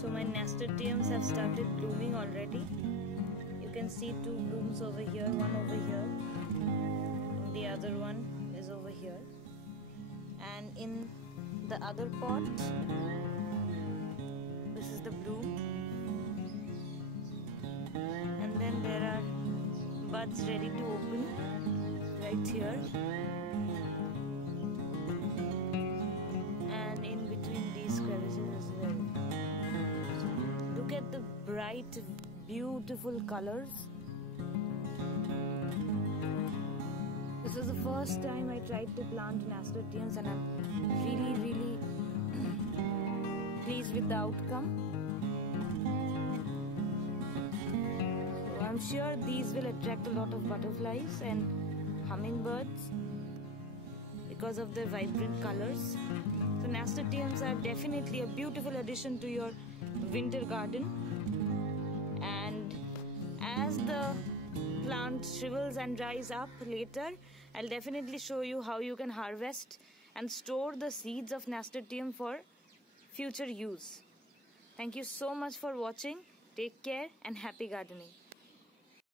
So my nasturtiums have started blooming already. You can see 2 blooms over here, one over here, and the other one is over here. And in the other pot, this is the bloom. And then there are buds ready to open right here. And in between these crevices as well. Look at the bright, beautiful colors. This was the first time I tried to plant nasturtiums, and I'm really pleased with the outcome. So I'm sure these will attract a lot of butterflies and hummingbirds because of their vibrant colors. So nasturtiums are definitely a beautiful addition to your winter garden, and as the plant shrivels and dries up later, I'll definitely show you how you can harvest and store the seeds of nasturtium for future use. Thank you so much for watching. Take care and happy gardening.